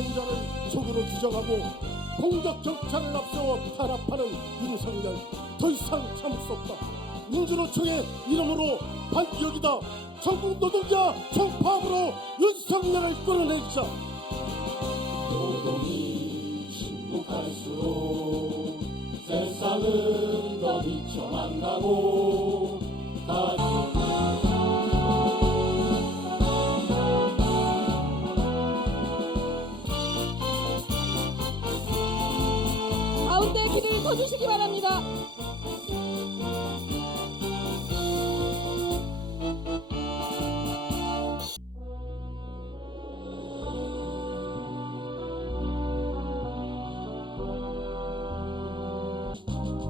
노동자를 적으로 규정하고 공적 정찰을 앞세워 탄압하는 윤석열, 더 이상 참을 수 없다. 민주노총의 이름으로 반기역이다. 전국 노동자 총파업으로 윤석열을 끌어내자. 노동이 침묵할수록 세상은 더 미쳐 만나고 가운데 길을 서주시기 바랍니다.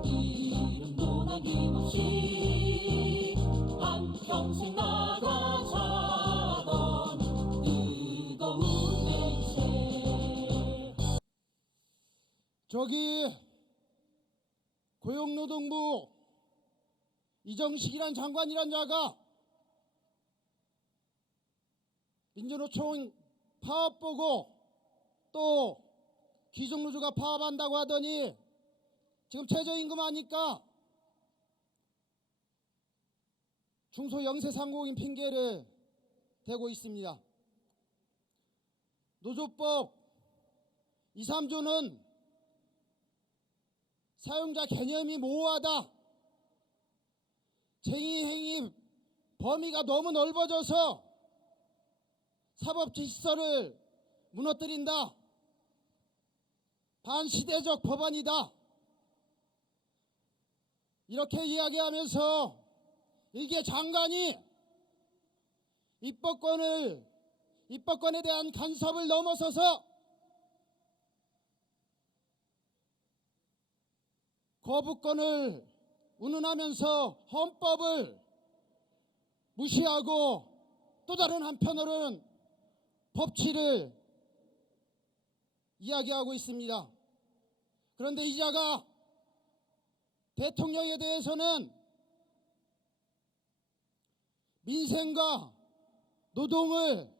이름도 남김없이 한평생 나가자던 뜨거운 맹세. 저기 고용노동부 이정식이란 장관이란 자가 민주노총 파업 보고 또 귀족노조가 파업한다고 하더니 지금 최저임금 하니까 중소영세상공인 핑계를 대고 있습니다. 노조법 2, 3조는 사용자 개념이 모호하다. 쟁의행위 범위가 너무 넓어져서 사법 질서를 무너뜨린다. 반시대적 법안이다. 이렇게 이야기하면서 일개 장관이 입법권에 대한 간섭을 넘어서서 거부권을 운운하면서 헌법을 무시하고 또 다른 한편으로는 법치를 이야기하고 있습니다. 그런데 이 자가 대통령에 대해서는 민생과 노동을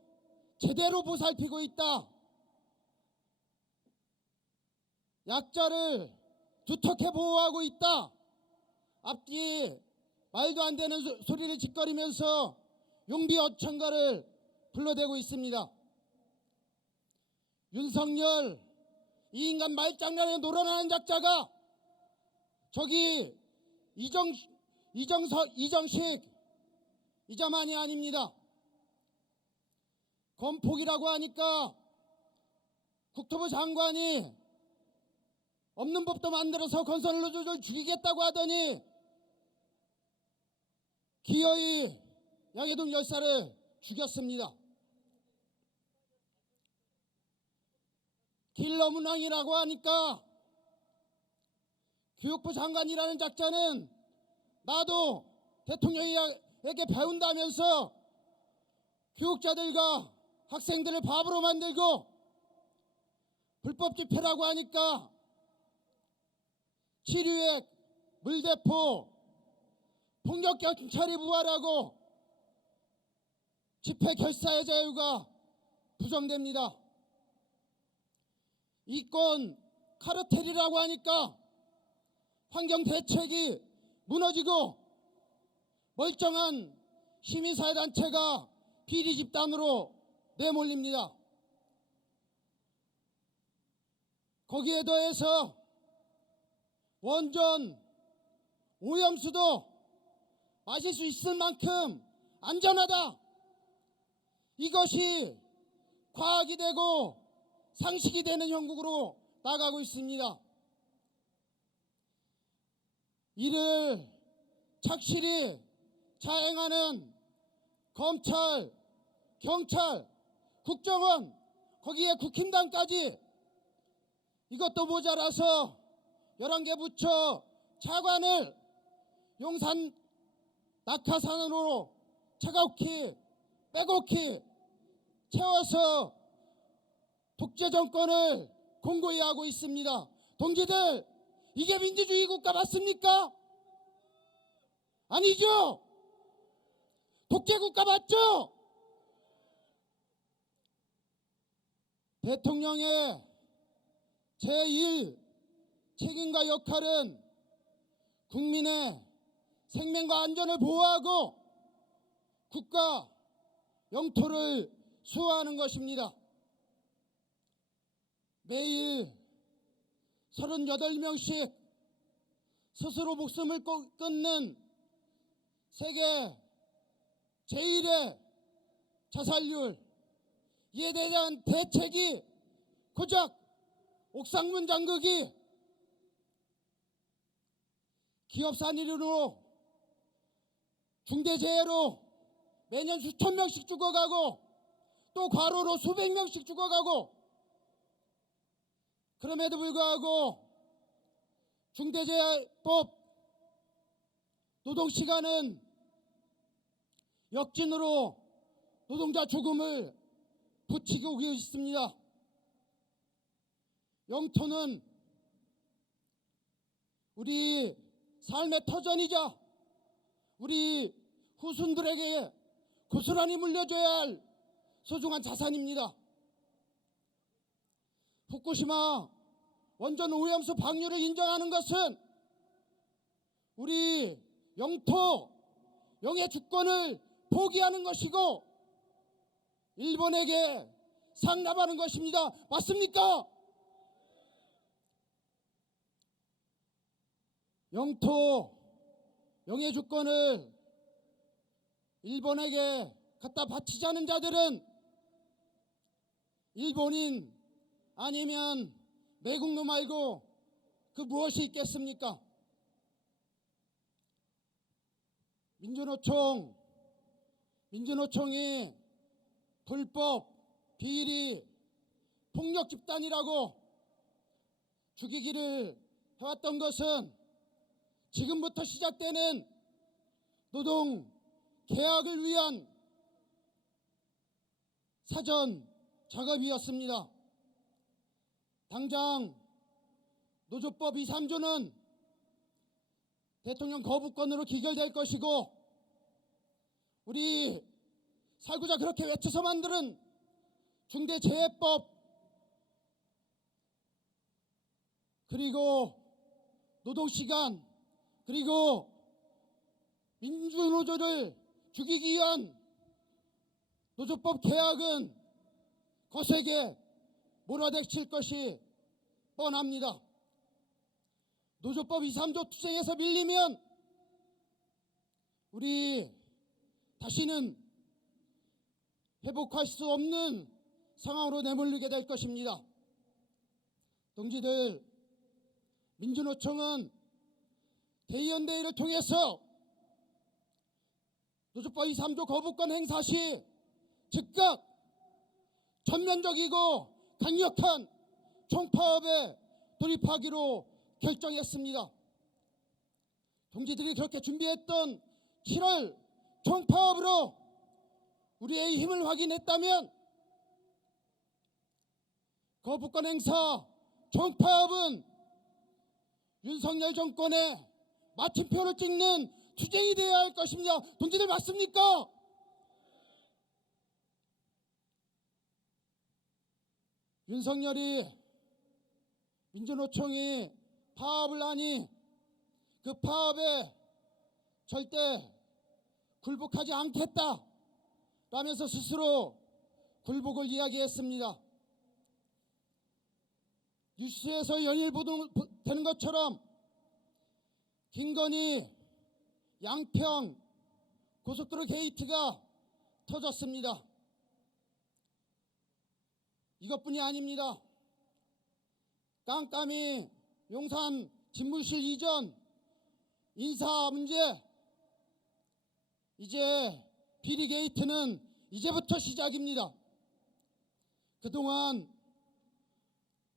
제대로 보살피고 있다. 약자를 두텁게 보호하고 있다. 앞뒤 말도 안 되는 소리를 짓거리면서 용비어천가를 불러대고 있습니다. 윤석열, 이 인간 말장난에 놀아나는 작자가 저기 이정식 이자만이 아닙니다. 건폭이라고 하니까 국토부 장관이 없는 법도 만들어서 건설노조를 죽이겠다고 하더니 기어이 양해동 열사를 죽였습니다. 길러문항이라고 하니까 교육부 장관이라는 작자는 나도 대통령에게 배운다면서 교육자들과 학생들을 바보로 만들고 불법 집회라고 하니까 치료액, 물대포, 폭력경찰이 부활하고 집회 결사의 자유가 부정됩니다. 이권 카르텔이라고 하니까 환경대책이 무너지고 멀쩡한 시민사회단체가 비리 집단으로 내몰립니다. 거기에 더해서 원전 오염수도 마실 수 있을 만큼 안전하다. 이것이 과학이 되고 상식이 되는 형국으로 나가고 있습니다. 이를 착실히 자행하는 검찰, 경찰, 국정원, 거기에 국힘당까지 이것도 모자라서 11개 부처 차관을 용산 낙하산으로 차가우키 빼곡히 채워서 독재 정권을 공고히 하고 있습니다. 동지들, 이게 민주주의 국가 맞습니까? 아니죠? 독재 국가 맞죠? 대통령의 제1 책임과 역할은 국민의 생명과 안전을 보호하고 국가 영토를 수호하는 것입니다. 매일 38명씩 스스로 목숨을 끊는 세계 제1의 자살률, 이에 대한 대책이 고작 옥상문 장극이 기업 산일으로 중대재해로 매년 수천 명씩 죽어가고 또 과로로 수백 명씩 죽어가고, 그럼에도 불구하고 중대재해법 노동시간은 역진으로 노동자 죽음을 부추기고 있습니다. 영토는 우리 삶의 터전이자 우리 후손들에게 고스란히 물려줘야 할 소중한 자산입니다. 후쿠시마 원전 오염수 방류를 인정하는 것은 우리 영토, 영의 주권을 포기하는 것이고 일본에게 상납하는 것입니다. 맞습니까? 영토, 영의 주권을 일본에게 갖다 바치자는 자들은 일본인 아니면 매국노 말고 그 무엇이 있겠습니까? 민주노총이 불법, 비리, 폭력 집단이라고 죽이기를 해왔던 것은 지금부터 시작되는 노동 계약을 위한 사전 작업이었습니다. 당장 노조법 2, 3조는 대통령 거부권으로 기결될 것이고, 우리 살고자 그렇게 외쳐서 만드는 중대재해법, 그리고 노동시간, 그리고 민주노조를 죽이기 위한 노조법 계약은 거세게 몰아닥칠 것이 뻔합니다. 노조법 2, 3조 투쟁에서 밀리면 우리 다시는 회복할 수 없는 상황으로 내몰리게 될 것입니다. 동지들, 민주노총은 대의원대회를 통해서 노조법 2, 3조 거부권 행사 시 즉각 전면적이고 강력한 총파업에 돌입하기로 결정했습니다. 동지들이 그렇게 준비했던 7월 총파업으로 우리의 힘을 확인했다면 거부권 행사 총파업은 윤석열 정권의 마침표를 찍는 투쟁이 되어야 할 것입니다. 동지들 맞습니까? 윤석열이 민주노총이 파업을 하니 그 파업에 절대 굴복하지 않겠다 라면서 스스로 굴복을 이야기했습니다. 뉴스에서 연일 보도되는 것처럼 김건희 양평 고속도로 게이트가 터졌습니다. 이것뿐이 아닙니다. 깜깜이 용산 집무실 이전 인사 문제, 이제 비리 게이트는 이제부터 시작입니다. 그동안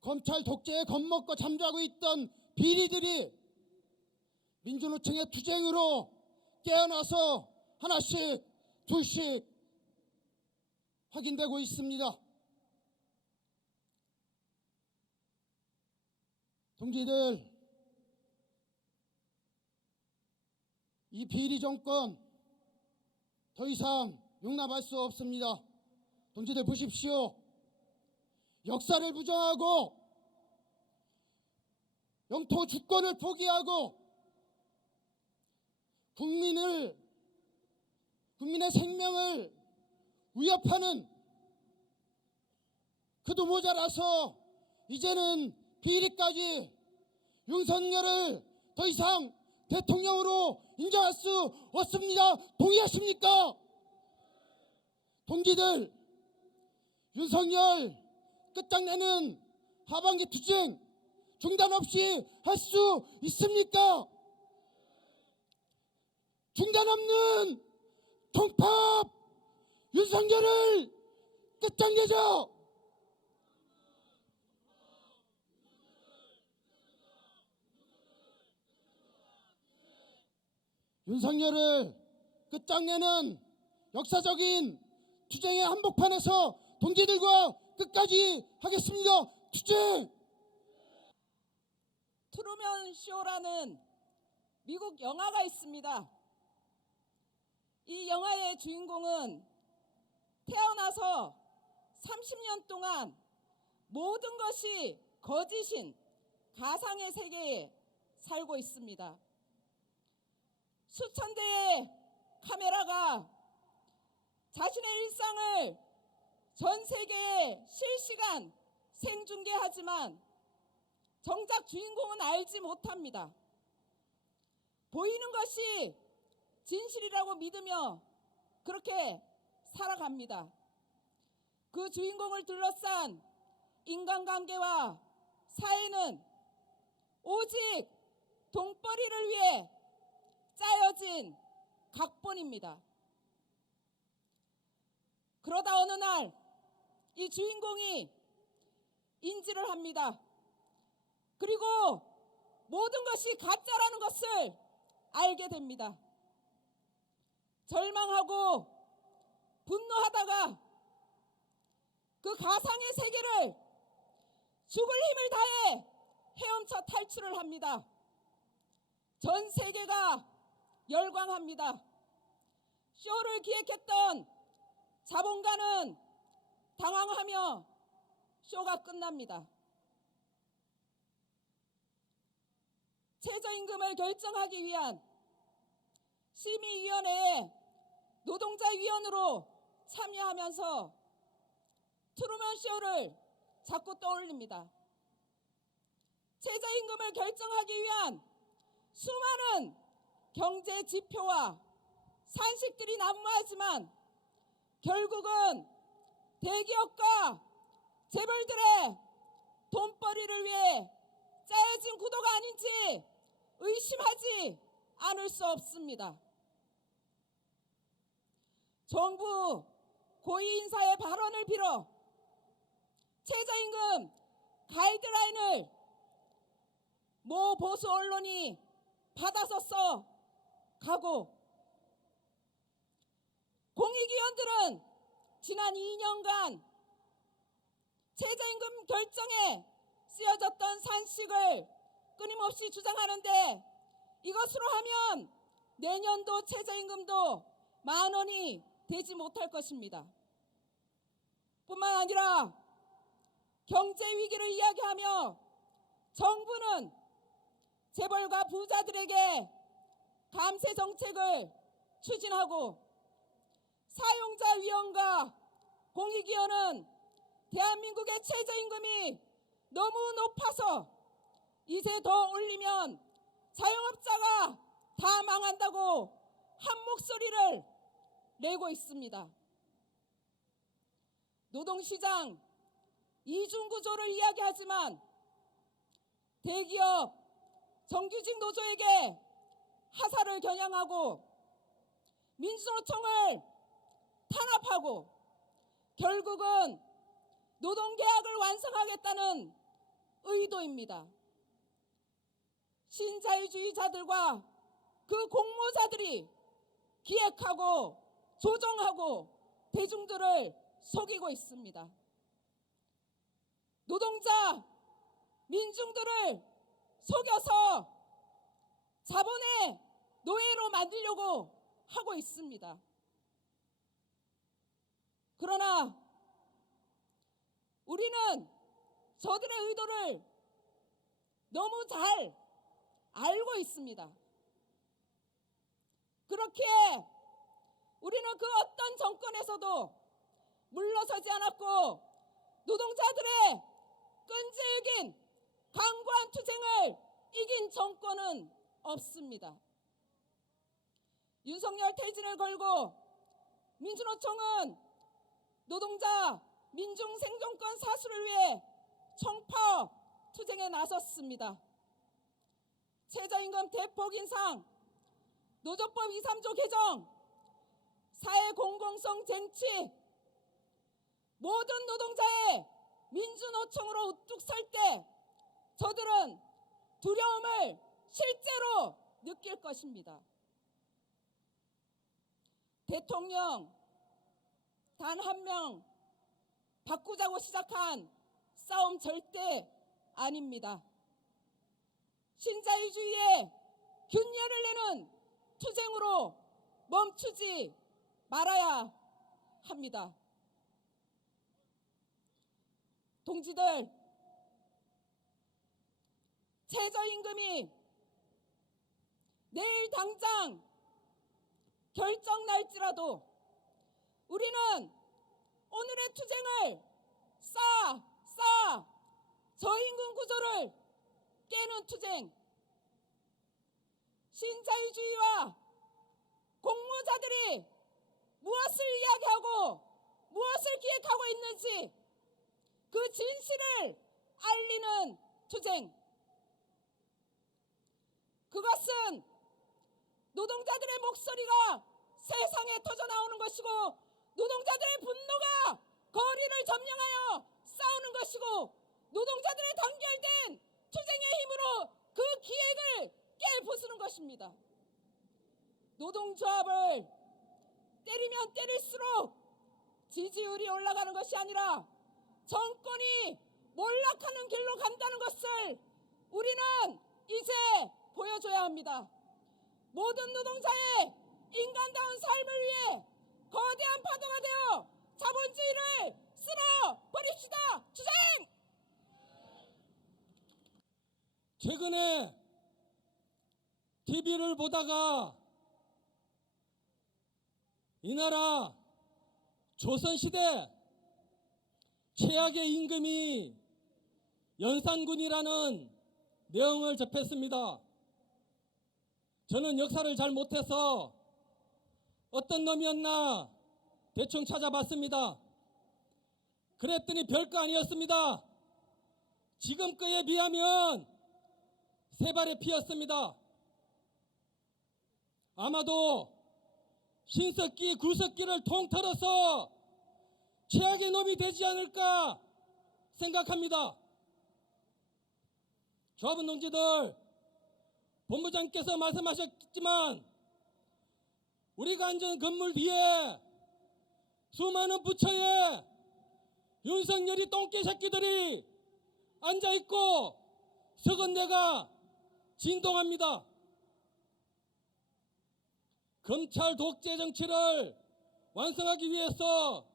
검찰 독재에 겁먹고 잠자고 있던 비리들이 민주노총의 투쟁으로 깨어나서 하나씩 둘씩 확인되고 있습니다. 동지들, 이 비리 정권 더 이상 용납할 수 없습니다. 동지들 보십시오. 역사를 부정하고 영토 주권을 포기하고 국민의 생명을 위협하는, 그도 모자라서 이제는 비리까지 윤석열을 더 이상 대통령으로 인정할 수 없습니다. 동의하십니까? 동지들, 윤석열 끝장내는 하반기 투쟁 중단 없이 할 수 있습니까? 중단 없는 통합 윤석열을 끝장내자. 윤석열을 끝장내는 역사적인 투쟁의 한복판에서 동지들과 끝까지 하겠습니다. 투쟁! 트루먼 쇼라는 미국 영화가 있습니다. 이 영화의 주인공은 태어나서 30년 동안 모든 것이 거짓인 가상의 세계에 살고 있습니다. 수천 대의 카메라가 자신의 일상을 전 세계에 실시간 생중계하지만 정작 주인공은 알지 못합니다. 보이는 것이 진실이라고 믿으며 그렇게 살아갑니다. 그 주인공을 둘러싼 인간관계와 사회는 오직 돈벌이를 위해 짜여진 각본입니다. 그러다 어느 날 이 주인공이 인지를 합니다. 그리고 모든 것이 가짜라는 것을 알게 됩니다. 절망하고 분노하다가 그 가상의 세계를 죽을 힘을 다해 헤엄쳐 탈출을 합니다. 전 세계가 열광합니다. 쇼를 기획했던 자본가는 당황하며 쇼가 끝납니다. 최저임금을 결정하기 위한 심의위원회에 노동자위원으로 참여하면서 트루먼 쇼를 자꾸 떠올립니다. 최저임금을 결정하기 위한 수많은 경제 지표와 산식들이 난무하지만 결국은 대기업과 재벌들의 돈벌이를 위해 짜여진 구도가 아닌지 의심하지 않을 수 없습니다. 정부 고위 인사의 발언을 빌어 최저임금 가이드라인을 모 보수 언론이 받아서 써가고 공익위원들은 지난 2년간 최저임금 결정에 쓰여졌던 산식을 끊임없이 주장하는데 이것으로 하면 내년도 최저임금도 10,000원이 되지 못할 것입니다. 뿐만 아니라 경제 위기를 이야기하며 정부는 재벌과 부자들에게 감세 정책을 추진하고 사용자 위원과 공익위원은 대한민국의 최저임금이 너무 높아서 이제 더 올리면 자영업자가 다 망한다고 한 목소리를 내고 있습니다. 노동시장 이중구조를 이야기하지만 대기업 정규직 노조에게 하사를 겨냥하고 민주노총을 탄압하고 결국은 노동계약을 완성하겠다는 의도입니다. 신자유주의자들과 그 공모자들이 기획하고 조종하고 대중들을 속이고 있습니다. 노동자, 민중들을 속여서 자본의 노예로 만들려고 하고 있습니다. 그러나 우리는 저들의 의도를 너무 잘 알고 있습니다. 그렇기에 우리는 그 어떤 정권에서도 물러서지 않았고 노동자들의 끈질긴 강고한 투쟁을 이긴 정권은 없습니다. 윤석열 퇴진을 걸고 민주노총은 노동자 민중 생존권 사수를 위해 청파 투쟁에 나섰습니다. 최저임금 대폭 인상, 노조법 2, 3조 개정, 사회 공공성 쟁취, 모든 노동자의 민주노총으로 우뚝 설 때 저들은 두려움을 실제로 느낄 것입니다. 대통령 단 한 명 바꾸자고 시작한 싸움 절대 아닙니다. 신자유주의에 균열을 내는 투쟁으로 멈추지 말아야 합니다. 동지들, 최저임금이 내일 당장 결정 날지라도 우리는 오늘의 투쟁을 저임금 구조를 깨는 투쟁, 신자유주의와 공모자들이 무엇을 이야기하고 무엇을 기획하고 있는지 그 진실을 알리는 투쟁, 그것은 노동자들의 목소리가 세상에 터져 나오는 것이고 노동자들의 분노가 거리를 점령하여 싸우는 것이고 노동자들의 단결된 투쟁의 힘으로 그 기획을 깨부수는 것입니다. 노동조합을 때리면 때릴수록 지지율이 올라가는 것이 아니라 정권이 몰락하는 길로 간다는 것을 우리는 이제 보여줘야 합니다. 모든 노동자의 인간다운 삶을 위해 거대한 파도가 되어 자본주의를 쓸어 버립시다. 투쟁! 최근에 TV를 보다가 이 나라 조선시대 최악의 임금이 연산군이라는 내용을 접했습니다. 저는 역사를 잘 못해서 어떤 놈이었나 대충 찾아봤습니다. 그랬더니 별거 아니었습니다. 지금 거에 비하면 세 발의 피였습니다. 아마도 신석기, 구석기를 통틀어서 최악의 놈이 되지 않을까 생각합니다. 조합원 동지들, 본부장께서 말씀하셨지만 우리가 앉은 건물 뒤에 수많은 부처에 윤석열이 똥개 새끼들이 앉아있고 서건대가 진동합니다. 검찰 독재 정치를 완성하기 위해서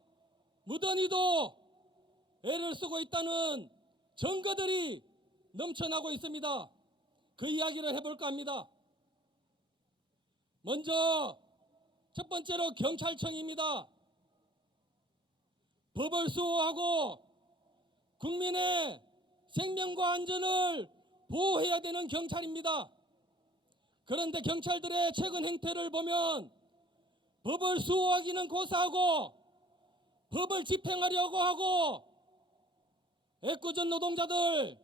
무던히도 애를 쓰고 있다는 증거들이 넘쳐나고 있습니다. 그 이야기를 해볼까 합니다. 먼저 첫 번째로 경찰청입니다. 법을 수호하고 국민의 생명과 안전을 보호해야 되는 경찰입니다. 그런데 경찰들의 최근 행태를 보면 법을 수호하기는 고사하고 법을 집행하려고 하고 애꿎은 노동자들,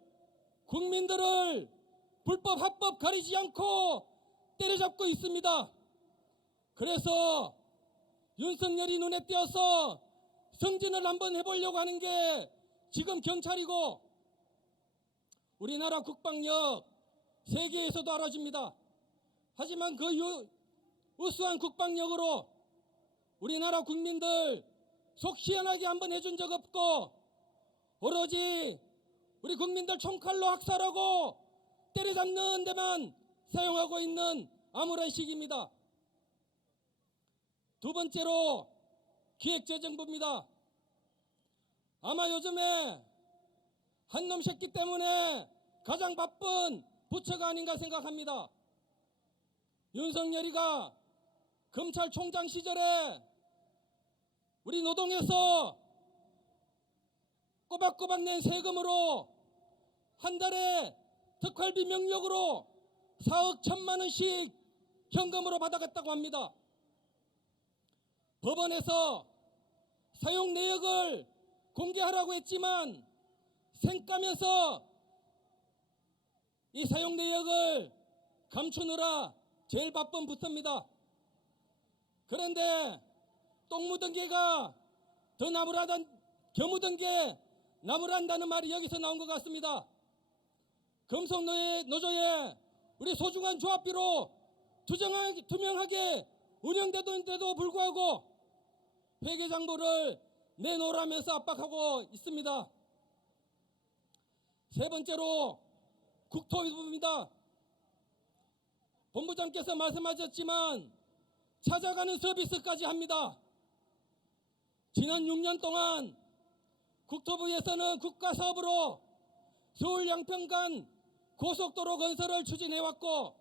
국민들을 불법, 합법 가리지 않고 때려잡고 있습니다. 그래서 윤석열이 눈에 띄어서 승진을 한번 해보려고 하는 게 지금 경찰이고 우리나라 국방력 세계에서도 알아집니다. 하지만 그 우수한 국방력으로 우리나라 국민들 속 시원하게 한번 해준 적 없고 오로지 우리 국민들 총칼로 학살하고 때려잡는 데만 사용하고 있는 아무런 식입니다. 두 번째로 기획재정부입니다. 아마 요즘에 한 놈 새끼 때문에 가장 바쁜 부처가 아닌가 생각합니다. 윤석열이가 검찰총장 시절에 우리 노동에서 꼬박꼬박 낸 세금으로 한 달에 특활비 명목으로 4억 1천만 원씩 현금으로 받아갔다고 합니다. 법원에서 사용 내역을 공개하라고 했지만 생까면서 이 사용 내역을 감추느라 제일 바쁜 부처입니다. 그런데 똥 묻은 개가 더 겨 묻은 게 나무란다는 말이 여기서 나온 것 같습니다. 금속노조의 우리 소중한 조합비로 투명하게 운영되는데도 불구하고 회계장부를 내놓으라면서 압박하고 있습니다. 세 번째로 국토부입니다. 본부장께서 말씀하셨지만 찾아가는 서비스까지 합니다. 지난 6년 동안 국토부에서는 국가사업으로 서울 양평 간 고속도로 건설을 추진해왔고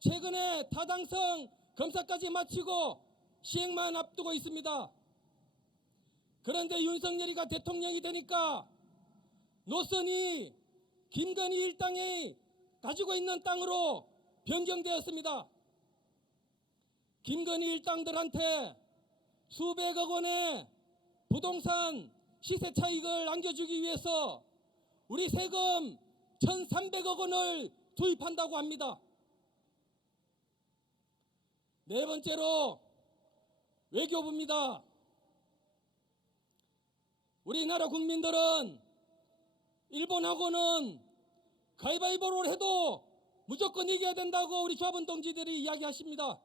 최근에 타당성 검사까지 마치고 시행만 앞두고 있습니다. 그런데 윤석열이가 대통령이 되니까 노선이 김건희 일당이 가지고 있는 땅으로 변경되었습니다. 김건희 일당들한테 수백억 원의 부동산 시세 차익을 안겨주기 위해서 우리 세금 1,300억 원을 투입한다고 합니다. 네 번째로 외교부입니다. 우리나라 국민들은 일본하고는 가위바위보를 해도 무조건 이겨야 된다고 우리 조합원 동지들이 이야기하십니다.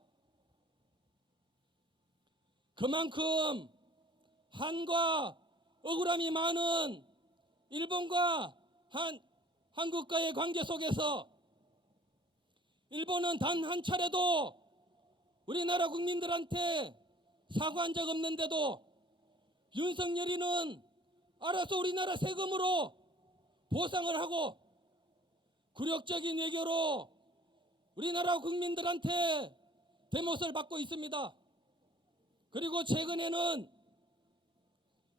그만큼 한과 억울함이 많은 일본과 한국과의 관계 속에서 일본은 단 한 차례도 우리나라 국민들한테 사과한 적 없는데도 윤석열이는 알아서 우리나라 세금으로 보상을 하고 굴욕적인 외교로 우리나라 국민들한테 대못을 받고 있습니다. 그리고 최근에는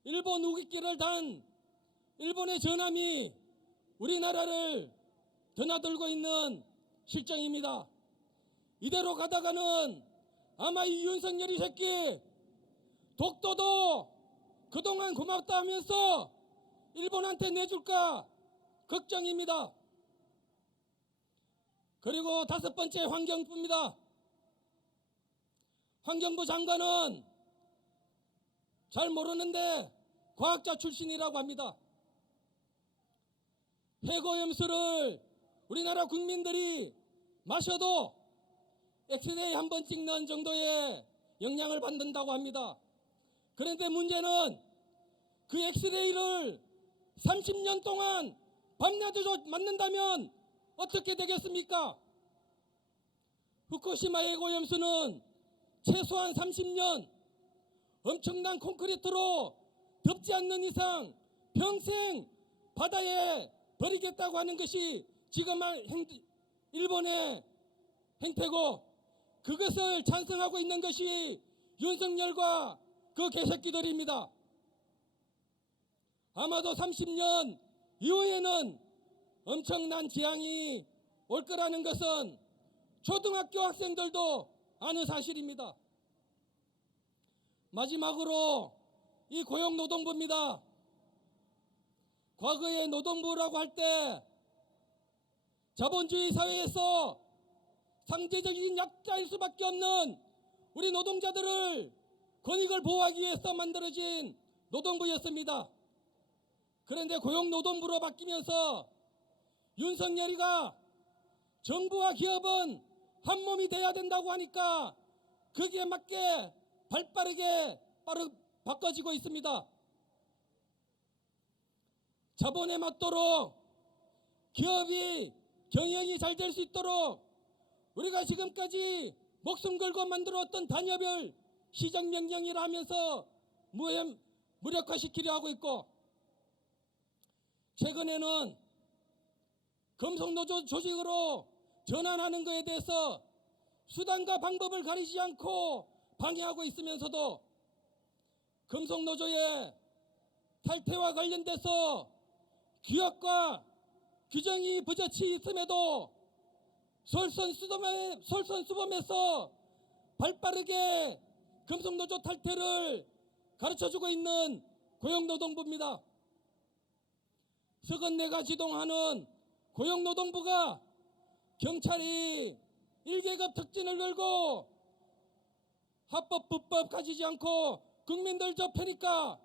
일본 우기기를 단 일본의 전함이 우리나라를 드나들고 있는 실정입니다. 이대로 가다가는 아마 이 윤석열이 새끼 독도도 그동안 고맙다 하면서 일본한테 내줄까 걱정입니다. 그리고 다섯 번째 환경부입니다. 환경부 장관은 잘 모르는데 과학자 출신이라고 합니다. 해고염수를 우리나라 국민들이 마셔도 엑스레이 한 번 찍는 정도의 영향을 받는다고 합니다. 그런데 문제는 그 엑스레이를 30년 동안 밤낮으로 맞는다면 어떻게 되겠습니까? 후쿠시마 해고염수는 최소한 30년 엄청난 콘크리트로 덮지 않는 이상 평생 바다에 버리겠다고 하는 것이 지금 일본의 행태고 그것을 찬성하고 있는 것이 윤석열과 그 개새끼들입니다. 아마도 30년 이후에는 엄청난 재앙이 올 거라는 것은 초등학교 학생들도 아는 사실입니다. 마지막으로 이 고용노동부입니다. 과거에 노동부라고 할 때 자본주의 사회에서 상대적인 약자일 수밖에 없는 우리 노동자들을 권익을 보호하기 위해서 만들어진 노동부였습니다. 그런데 고용노동부로 바뀌면서 윤석열이가 정부와 기업은 한 몸이 돼야 된다고 하니까 거기에 맞게 발빠르게 바꿔지고 있습니다. 자본에 맞도록 기업이 경영이 잘 될 수 있도록 우리가 지금까지 목숨 걸고 만들어왔던 단협을 시정명령이라 하면서 무력화시키려 하고 있고 최근에는 금속노조 조직으로 전환하는 것에 대해서 수단과 방법을 가리지 않고 방해하고 있으면서도 금속노조의 탈퇴와 관련돼서 규약과 규정이 부재치 있음에도 솔선수범해서 발빠르게 금속노조 탈퇴를 가르쳐주고 있는 고용노동부입니다. 서건내가 지동하는 고용노동부가 경찰이 1계급 특진을 걸고 합법 불법 가지지 않고 국민들 접해니까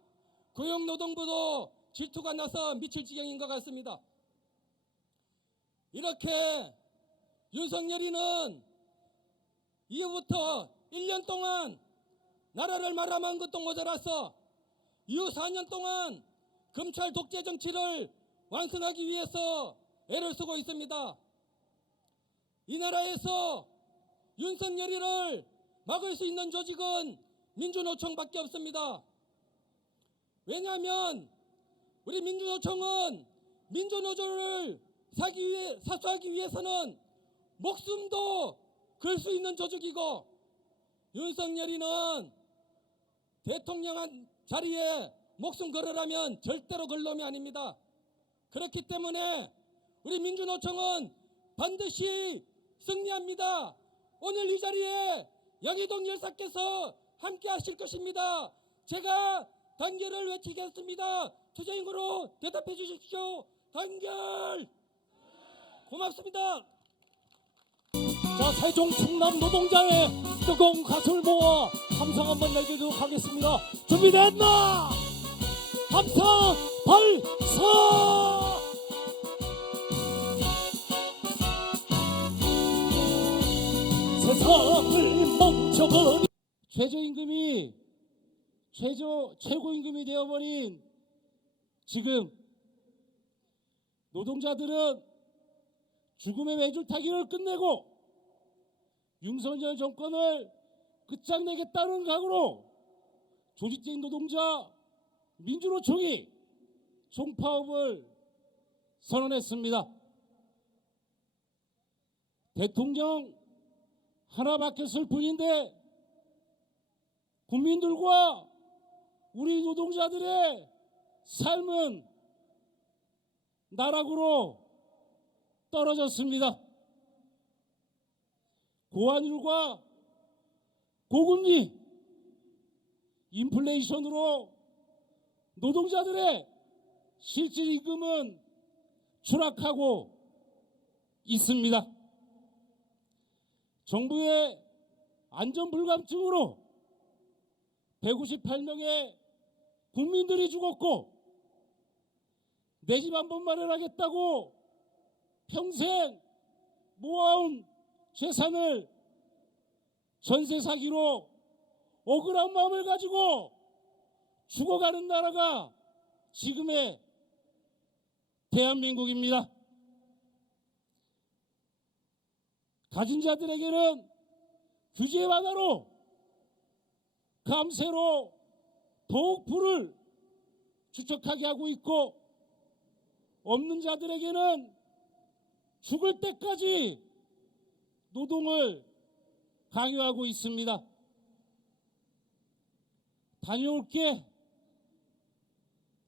고용노동부도 질투가 나서 미칠 지경인 것 같습니다. 이렇게 윤석열이는 이후부터 1년 동안 나라를 말아먹은 것도 모자라서 이후 4년 동안 검찰 독재 정치를 완성하기 위해서 애를 쓰고 있습니다. 이 나라에서 윤석열이를 막을 수 있는 조직은 민주노총밖에 없습니다. 왜냐하면 우리 민주노총은 민주노조를 사수하기 위해서는 목숨도 걸 수 있는 조직이고, 윤석열이는 대통령 자리에 목숨 걸으라면 절대로 걸 놈이 아닙니다. 그렇기 때문에 우리 민주노총은 반드시 승리합니다. 오늘 이 자리에 영희동 열사께서 함께 하실 것입니다. 제가 단결을 외치겠습니다. 투쟁으로 대답해 주십시오. 단결! 고맙습니다. 자, 세종 충남 노동자의 뜨거운 가슴을 모아 함성 한번 내주도록 하겠습니다. 준비됐나? 함성 발사! 세상을 멈춰버린 최저임금이 최고임금이 되어버린 지금 노동자들은 죽음의 외줄타기를 끝내고 윤석열 정권을 끝장내겠다는 각오로 조직된 노동자 민주노총이 총파업을 선언했습니다. 대통령 하나 바뀌었을 뿐인데 국민들과 우리 노동자들의 삶은 나락으로 떨어졌습니다. 고환율과 고금리, 인플레이션으로 노동자들의 실질 임금은 추락하고 있습니다. 정부의 안전불감증으로 158명의 국민들이 죽었고, 내 집 한 번 마련하겠다고 평생 모아온 재산을 전세 사기로 억울한 마음을 가지고 죽어가는 나라가 지금의 대한민국입니다. 가진 자들에게는 규제 완화로 감세로 더욱 부를 축적하게 하고 있고, 없는 자들에게는 죽을 때까지 노동을 강요하고 있습니다. 다녀올게.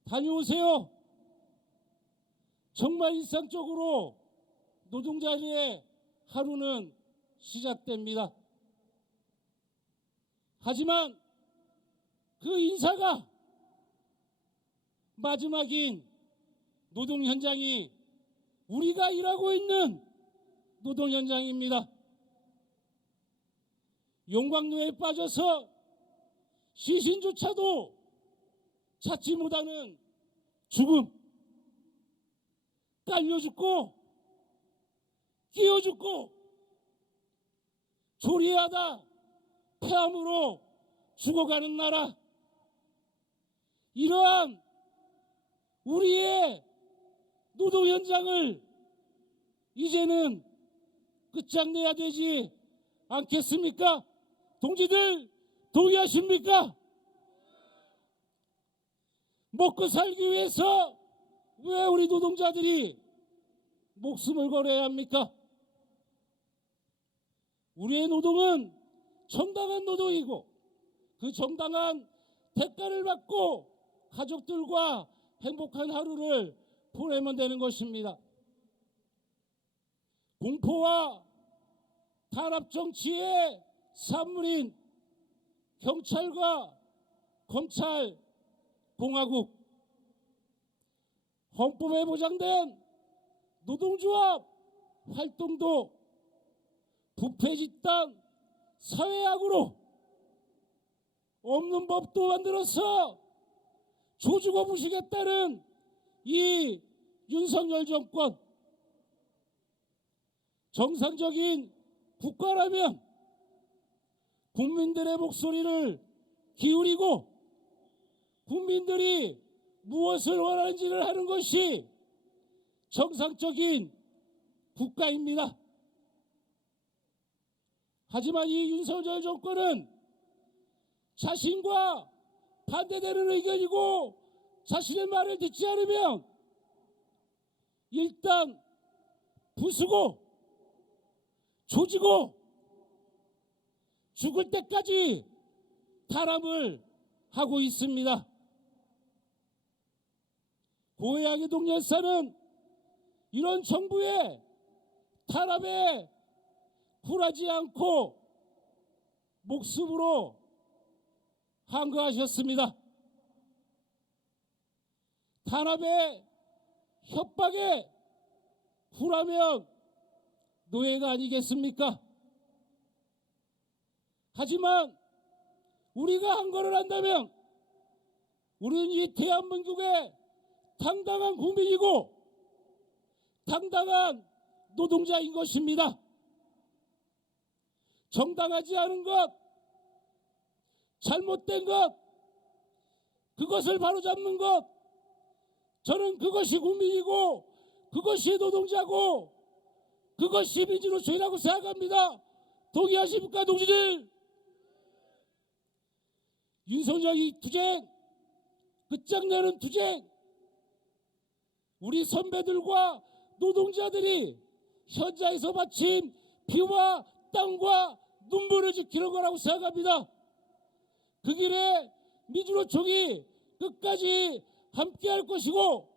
다녀오세요. 정말 일상적으로 노동자들의 하루는 시작됩니다. 하지만 그 인사가 마지막인 노동 현장이 우리가 일하고 있는 노동 현장입니다. 용광로에 빠져서 시신조차도 찾지 못하는 죽음, 깔려 죽고 끼어 죽고 조리하다 폐암으로 죽어가는 나라, 이러한 우리의 노동 현장을 이제는 끝장내야 되지 않겠습니까? 동지들 동의하십니까? 먹고 살기 위해서 왜 우리 노동자들이 목숨을 걸어야 합니까? 우리의 노동은 정당한 노동이고 그 정당한 대가를 받고 가족들과 행복한 하루를 보내면 되는 것입니다. 공포와 탄압 정치의 산물인 경찰과 검찰 공화국, 헌법에 보장된 노동조합 활동도 부패 집단 사회악으로 없는 법도 만들어서 조주고 부시겠다는 이 윤석열 정권, 정상적인 국가라면 국민들의 목소리를 기울이고 국민들이 무엇을 원하는지를 하는 것이 정상적인 국가입니다. 하지만 이 윤석열 정권은 자신과 반대되는 의견이고 자신의 말을 듣지 않으면 일단 부수고 조지고 죽을 때까지 탄압을 하고 있습니다. 고해양의 동열사는 이런 정부의 탄압에 굴하지 않고 목숨으로 항거하셨습니다. 탄압에 협박에 굴하면 노예가 아니겠습니까? 하지만 우리가 항거를 한다면 우리는 이 대한민국의 당당한 국민이고 당당한 노동자인 것입니다. 정당하지 않은 것, 잘못된 것, 그것을 바로잡는 것, 저는 그것이 국민이고 그것이 노동자고 그것이 민주노총이라고 생각합니다. 동의하십니까, 동지들? 윤석열이 투쟁, 끝장내는 투쟁, 우리 선배들과 노동자들이 현장에서 바친 피와 땀과 눈물을 지키는 거라고 생각합니다. 그 길에 민주노총이 끝까지 함께할 것이고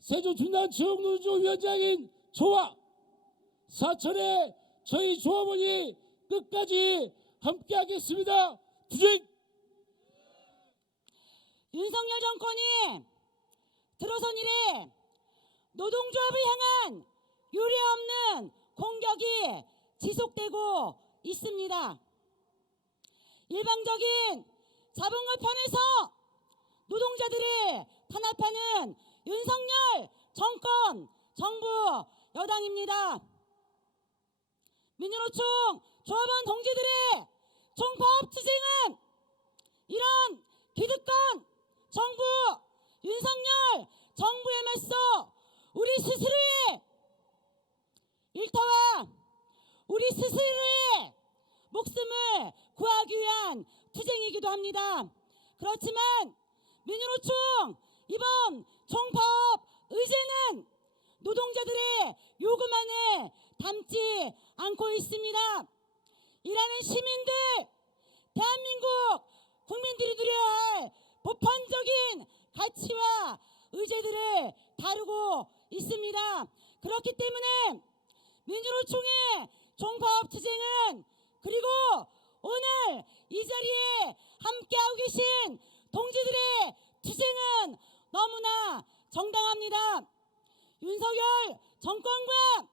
세종중앙지역노조위원장인 저와 사천의 저희 조합원이 끝까지 함께하겠습니다. 투쟁! 윤석열 정권이 들어선 이래 노동조합을 향한 유례없는 공격이 지속되고 있습니다. 일방적인 자본가 편에서 노동자들을 탄압하는 윤석열 정권, 정부, 여당입니다. 민주노총 조합원 동지들의 총파업 투쟁은 이런 기득권 정부, 윤석열 정부에 맞서 우리 스스로의 일터와 우리 스스로의 목숨을 구하기 위한 투쟁이기도 합니다. 그렇지만 민주노총 이번 총파업 의제는 노동자들의 요구만을 담지 않고 있습니다. 일하는 시민들, 대한민국 국민들이 누려야 할 보편적인 가치와 의제들을 다루고 있습니다. 그렇기 때문에 민주노총의 총파업 투쟁은, 그리고 오늘 이 자리에 함께하고 계신 동지들의 투쟁은 너무나 정당합니다. 윤석열 정권과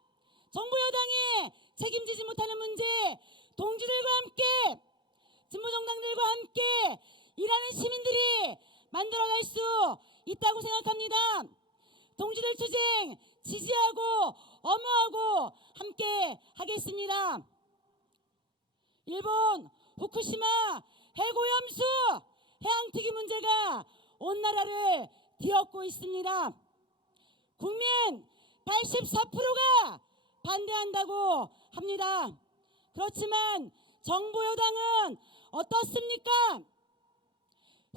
정부 여당이 책임지지 못하는 문제, 동지들과 함께, 진보정당들과 함께 일하는 시민들이 만들어갈 수 있다고 생각합니다. 동지들 투쟁 지지하고 엄호하고 함께 하겠습니다. 일본 후쿠시마 해고염수 해양특위 문제가 온 나라를 뒤엎고 있습니다. 국민 84%가 반대한다고 합니다. 그렇지만 정부 여당은 어떻습니까?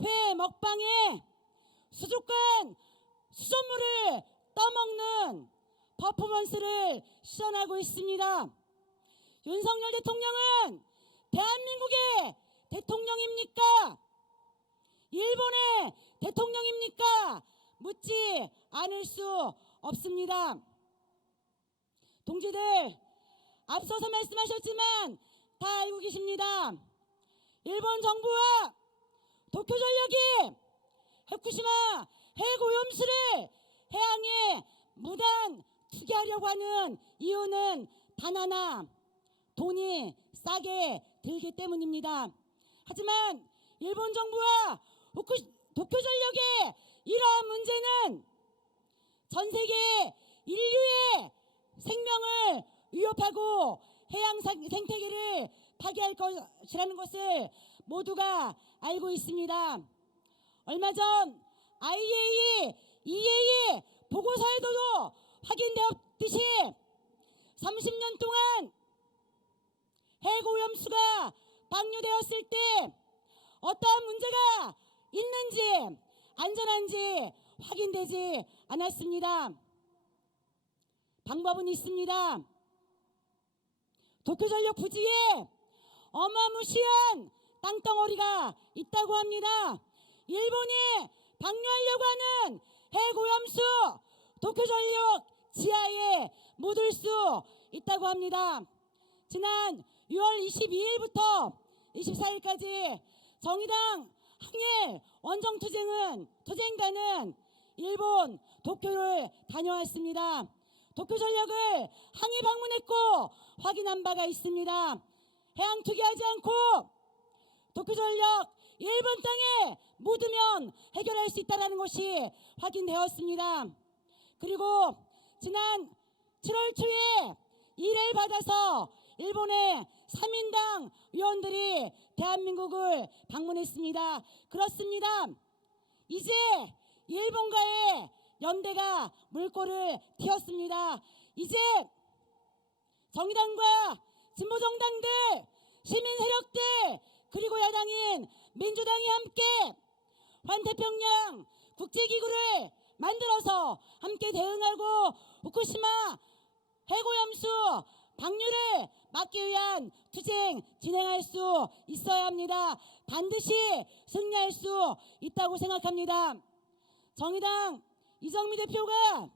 회 먹방에 수족관 수돗물을 떠먹는 퍼포먼스를 시전하고 있습니다. 윤석열 대통령은 대한민국의 대통령입니까? 일본의 대통령입니까? 묻지 않을 수 없습니다. 동지들, 앞서서 말씀하셨지만 다 알고 계십니다. 일본 정부와 도쿄전력이 후쿠시마 핵오염수를 해양에 무단 투기하려고 하는 이유는 단 하나, 돈이 싸게 들기 때문입니다. 하지만 일본 정부와 도쿄전력의 이러한 문제는 전 세계 인류의 생명을 위협하고 해양 생태계를 파괴할 것이라는 것을 모두가 알고 있습니다. 얼마 전 IAEA, EA 보고서에도 확인되었듯이 30년 동안 핵오염수가 방류되었을 때 어떠한 문제가 있는지 안전한지 확인되지 않았습니다. 방법은 있습니다. 도쿄전력 부지에 어마무시한 땅덩어리가 있다고 합니다. 일본이 방류하려고 하는 핵오염수 도쿄전력 지하에 묻을 수 있다고 합니다. 지난 6월 22일부터 24일까지 정의당 항일 원정투쟁단은 일본 도쿄를 다녀왔습니다. 도쿄전력을 항의 방문했고 확인한 바가 있습니다. 해양 투기하지 않고 도쿄전력 일본 땅에 묻으면 해결할 수 있다는 것이 확인되었습니다. 그리고 지난 7월 초에 일을 받아서 일본의 3인당 위원들이 대한민국을 방문했습니다. 그렇습니다. 이제 일본과의 연대가 물꼬를 틔웠습니다. 이제 정의당과 진보정당들, 시민세력들, 그리고 야당인 민주당이 함께 환태평양 국제기구를 만들어서 함께 대응하고 후쿠시마 핵오염수 방류를 막기 위한 투쟁 진행할 수 있어야 합니다. 반드시 승리할 수 있다고 생각합니다. 정의당 이정미 대표가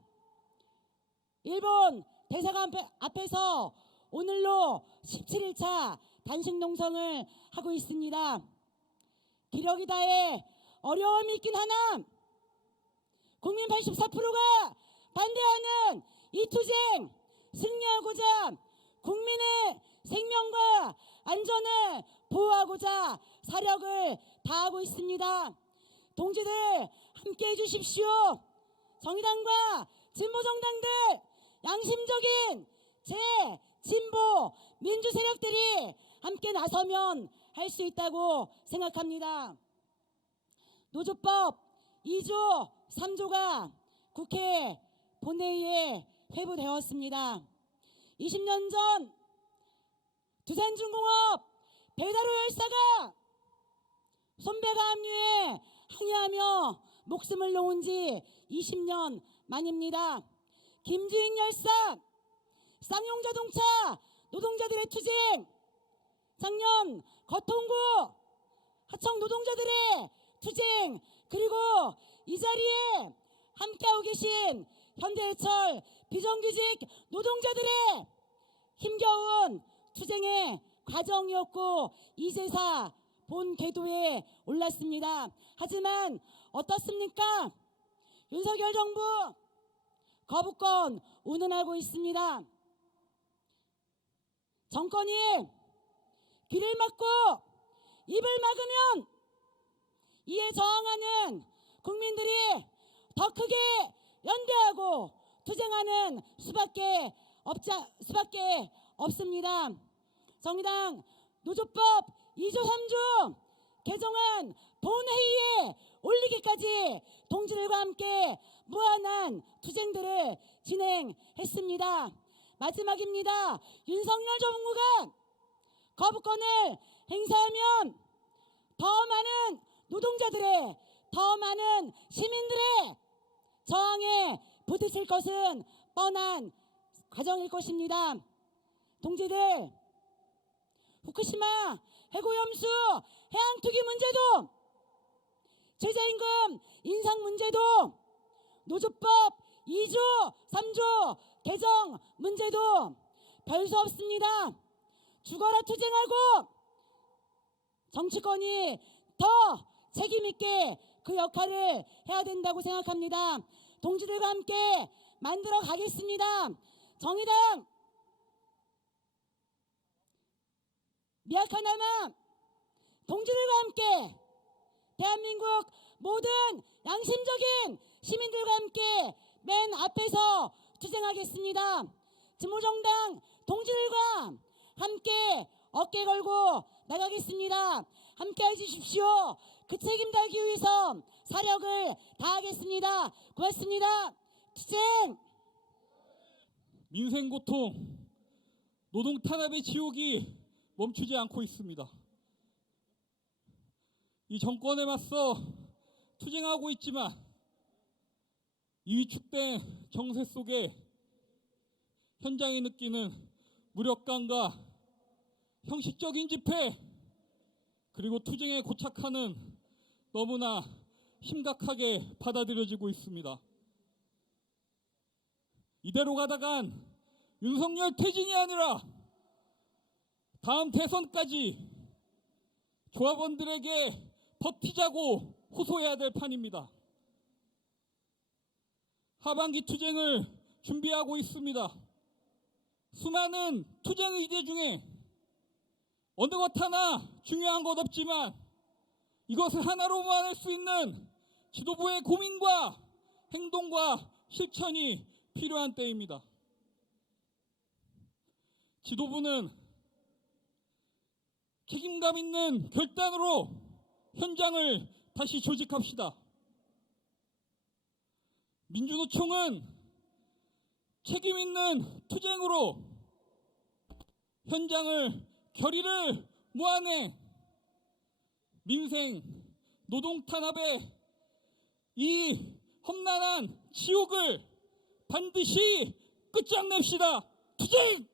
일본 대사관 앞에서 오늘로 17일차 단식 농성을 하고 있습니다. 기력이 다해 어려움이 있긴 하나 국민 84%가 반대하는 이 투쟁 승리하고자 국민의 생명과 안전을 보호하고자 사력을 다하고 있습니다. 동지들 함께해 주십시오. 정의당과 진보정당들 양심적인 진보 민주 세력들이 함께 나서면 할 수 있다고 생각합니다. 노조법 2조 3조가 국회 본회의에 회부되었습니다. 20년 전 두산중공업 배달호 열사가 손배가 합류에 항의하며 목숨을 놓은 지 20년 만입니다. 김주익 열사, 쌍용자동차 노동자들의 투쟁, 작년 거통구 하청 노동자들의 투쟁, 그리고 이 자리에 함께하고 계신 현대해철 비정규직 노동자들의 힘겨운 투쟁의 과정이었고 이제사 본 궤도에 올랐습니다. 하지만 어떻습니까? 윤석열 정부 거부권 운운하고 있습니다. 정권이 귀를 막고 입을 막으면 이에 저항하는 국민들이 더 크게 연대하고 투쟁하는 수밖에 없습니다. 정의당 노조법 2조 3조 개정안 본회의에 올리기까지 동지들과 함께 무한한 투쟁들을 진행했습니다. 마지막입니다. 윤석열 정부가 거부권을 행사하면 더 많은 노동자들의, 더 많은 시민들의 저항에 부딪힐 것은 뻔한 과정일 것입니다. 동지들, 후쿠시마 해고염수 해양투기 문제도, 최저임금 인상 문제도, 노조법 2조 3조 개정 문제도 별 수 없습니다. 죽어라 투쟁하고 정치권이 더 책임있게 그 역할을 해야 된다고 생각합니다. 동지들과 함께 만들어 가겠습니다. 정의당 미약하나마 동지들과 함께 대한민국 모든 양심적인 시민들과 함께 맨 앞에서 투쟁하겠습니다. 진보정당 동지들과 함께 어깨 걸고 나가겠습니다. 함께 해주십시오. 그 책임 다하기 위해서 사력을 다하겠습니다. 고맙습니다. 투쟁! 민생 고통, 노동 탄압의 지옥이 멈추지 않고 있습니다. 이 정권에 맞서 투쟁하고 있지만 이 위축된 정세 속에 현장에 느끼는 무력감과 형식적인 집회, 그리고 투쟁에 고착하는 너무나 심각하게 받아들여지고 있습니다. 이대로 가다간 윤석열 퇴진이 아니라 다음 대선까지 조합원들에게 버티자고 호소해야 될 판입니다. 하반기 투쟁을 준비하고 있습니다. 수많은 투쟁 의제 중에 어느 것 하나 중요한 것 없지만 이것을 하나로 모아낼 수 있는 지도부의 고민과 행동과 실천이 필요한 때입니다. 지도부는 책임감 있는 결단으로 현장을 다시 조직합시다. 민주노총은 책임 있는 투쟁으로 현장을 결의를 모아내 민생 노동 탄압의 이 험난한 지옥을 반드시 끝장냅시다. 투쟁!